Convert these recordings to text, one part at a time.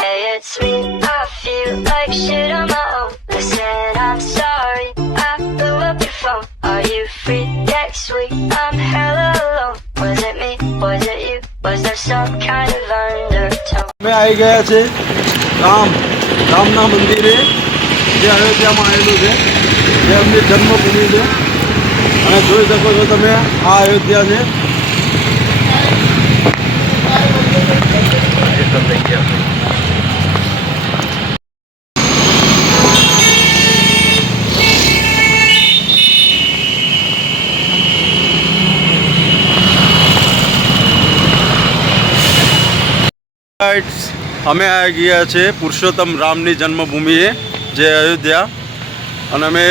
Hey, it's me. I feel like shit on my own. Listen, I'm sorry. I blew up your phone. Are you free next week? I'm hella alone. Was it me? Was it you? Was there some kind of undertone? અમે આવી ગયા છે રામના મંદિરે, જે અયોધ્યામાં આવેલું છે, જે એમની જન્મભૂમિ છે. અને જોઈ શકો છો તમે, આ અયોધ્યા છે. અમે આવી ગયા છે પુરુષોત્તમ રામની જન્મભૂમિએ, જે અયોધ્યા. અને અમે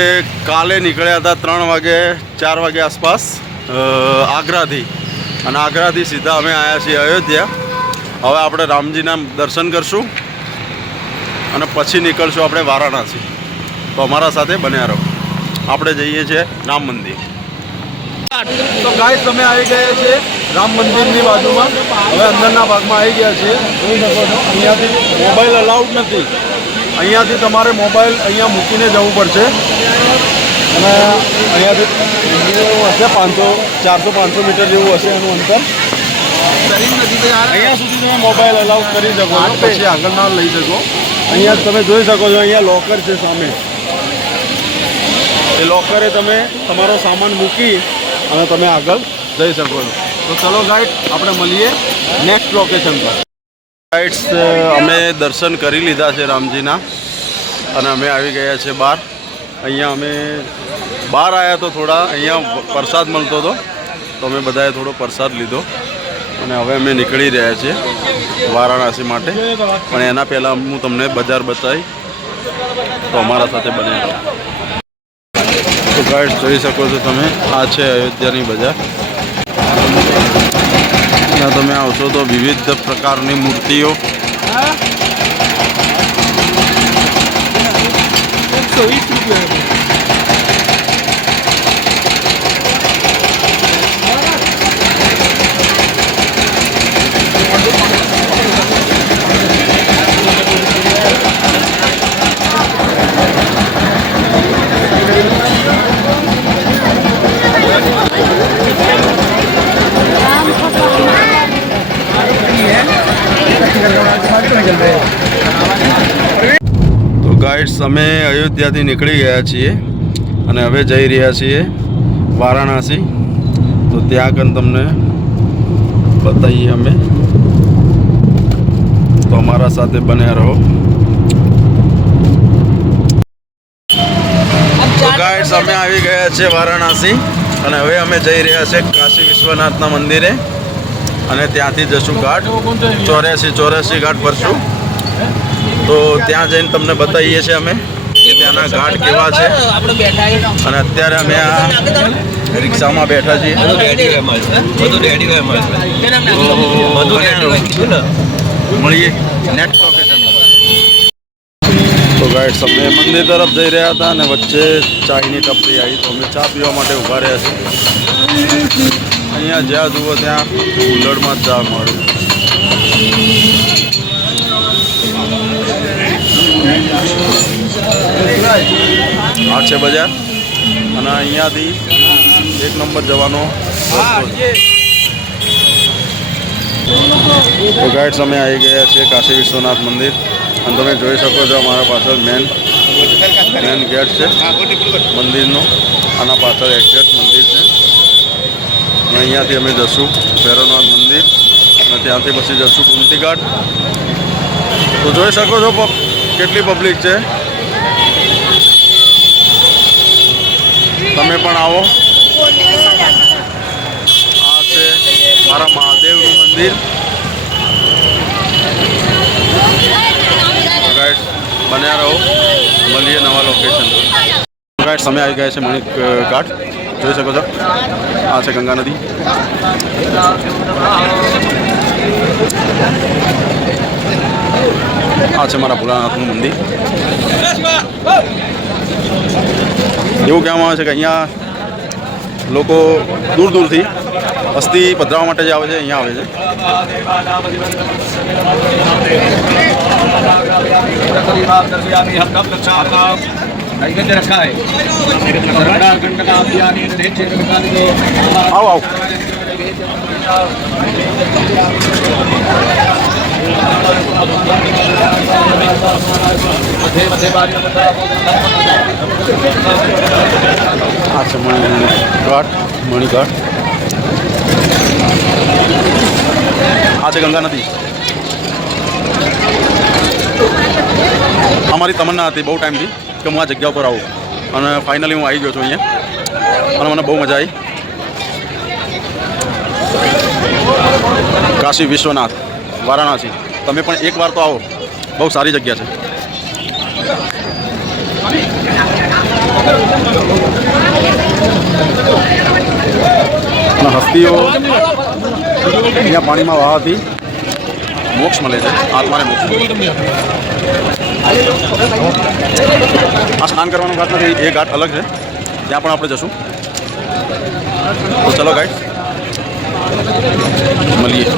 કાલે નીકળ્યા હતા 3 વાગે 4 વાગે આસપાસ આગ્રાથી. અને આગ્રાથી સીધા અમે આવ્યા છીએ અયોધ્યા. હવે આપણે રામજીના દર્શન કરશું અને પછી નીકળશું આપણે વારાણસી. તો અમારા સાથે બન્યા રહો. આપણે જઈએ છીએ રામ મંદિર. તો ગાઈસ, તમે આવી ગયા છે રામ મંદિરની બાજુમાં. હવે અંદરના ભાગમાં આવી ગયા છીએ. જોઈ શકો છો, અહીંયાથી મોબાઈલ અલાઉડ નથી. અહીંયાથી તમારે મોબાઈલ અહીંયા મૂકીને જવું પડશે. અને અહીંયાથી હશે 400-500 મીટર જેવું હશે એનું અંતર. અહીંયા સુધી તમે મોબાઈલ અલાઉડ કરી શકો છો, પછી આગળ ના લઈ શકો. અહીંયા તમે જોઈ શકો છો, અહીંયા લોકર છે સામે. એ લોકરે તમે તમારો સામાન મૂકી અને તમે આગળ જઈ શકો છો. તો ચલો ગાઈડ, આપણે મળીએ નેક્સ્ટ લોકેશન પર. ગાઈડ્સ, અમે દર્શન કરી લીધા છે રામજીના અને અમે આવી ગયા છે બહાર. અહીંયા અમે બહાર આવ્યા તો થોડા અહીંયા પ્રસાદ મળતો હતો, તો અમે બધાએ થોડો પ્રસાદ લીધો અને હવે અમે નીકળી રહ્યા છીએ વારાણસી માટે. પણ એના પહેલાં હું તમને બજાર બતાવી, તો અમારા સાથે બન્યા રહો. તો ગાઈડ, જોઈ શકો છો તમે, આ છે અયોધ્યાની બજાર. ત્યાં તમે આવશો તો વિવિધ પ્રકારની મૂર્તિઓ, તો ગાઈડ્સ, અમે અયોધ્યાથી નીકળી ગયા છીએ અને હવે જઈ રહ્યા છીએ વારાણસી. તો ત્યાં આગળ તમને બતાવીએ અમે. તો અમારા સાથે બન્યા રહો. તો ગાઈડ્સ, અમે આવી ગયા છીએ વારાણસી અને હવે અમે જઈ રહ્યા છીએ કાશી વિશ્વનાથના મંદિરે. અને ત્યાંથી જશું ઘાટ 84 ઘાટ ફરશું. તો ત્યાં જઈને તમને બતાવીએ છીએ અમે કે ત્યાંના ઘાટ કેવા છે. અને અત્યારે અમે આ રિક્ષામાં બેઠા છીએ. મળીએ નેક્સ્ટ લોકેશન. તો ગાઈડ્સ, અમે મંદિર તરફ જઈ રહ્યા હતા અને વચ્ચે ચાયની ટપરી આવી, તો અમે ચા પીવા માટે ઊભા રહ્યા છીએ. અહીંયા જ્યાં જુઓ ત્યાં કુલ્લડમાં જ ચા મળે. આ છે બજાર અને અહીંયાથી 1 નંબર જવાનો રસ્તો છે. તો ગાઈડ્સ, અમે આવી ગયા છીએ કાશી વિશ્વનાથ મંદિર અને તમે જોઈ શકો છો અમારા પાછળ મેન ગેટ છે મંદિરનો. આના પાછળ એક્ઝેક્ટ મંદિર છે. અને અહીંયાથી અમે જશું ભૈરવનાથ મંદિર અને ત્યાંથી પછી જશું કુંતી ઘાટ. તો જોઈ શકો છો કેટલી પબ્લિક છે. તમે પણ આવો. આ છે મારા મહાદેવનું મંદિર. ગાઈડ, બન્યા રહો, મળીએ નવા લોકેશન. ગાઈડ, અમે આવી ગયા છે મણિક ઘાટ. જોઈ શકો છો, આ છે ગંગા નદી. આ છે મારા ભોળાનાથનું મંદિર. એવું કહેવામાં આવે છે કે અહીંયા લોકો દૂર દૂરથી અસ્થિ પધરાવવા માટે જ આવે છે, અહીંયા આવે છે. नैवेद्य रखा है આવો આવો આ છે મણિઘાટ મણિઘાટ આ છે ગંગા નદી અમારી તમન્ના હતી બહુ ટાઈમથી કે હું આ જગ્યા ઉપર આવું અને ફાઇનલી હું આવી ગયો છું અહીંયા અને મને બહુ મજા આવી કાશી વિશ્વનાથ વારાણસી તમે પણ એકવાર તો આવો બહુ સારી જગ્યા છે અને હસ્તીઓ અહીંયા પાણીમાં વહાવાથી મોક્ષ મળે છે આત્માને મોક્ષ આ સ્નાન કરવાનો ઘાટ નથી એ ઘાટ અલગ છે ત્યાં પણ આપણે જશું તો ચલો ગાઈડ મળીએ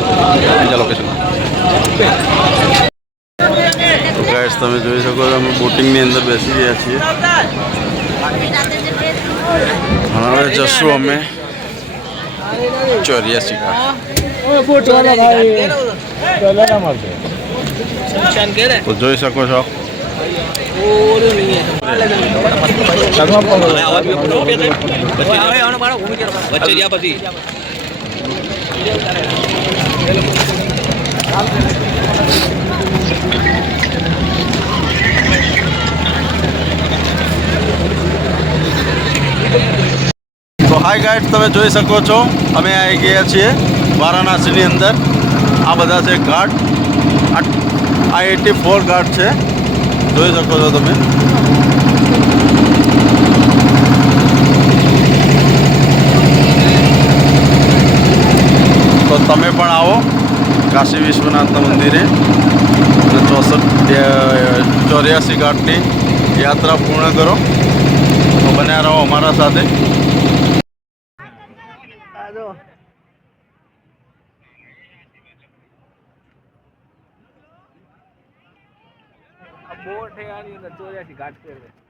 બીજા લોકેશન તો ગાઈડ તમે જોઈ શકો છો અમે બોટિંગની અંદર બેસી ગયા છીએ હવે જશું અમે 84 ઘાટ તો જોઈ શકો છો તો હાય ગાઈડ તમે જોઈ શકો છો અમે આવી ગયા છીએ વારાણસીની અંદર આ બધા છે ઘાટ આ 84 ઘાટ છે જોઈ શકો છો તમે તો તમે પણ આવો કાશી વિશ્વનાથના મંદિરે અને 84 ઘાટની યાત્રા પૂર્ણ કરો તો બન્યા રહો અમારા સાથે बोट है यार ये 84 घाट पे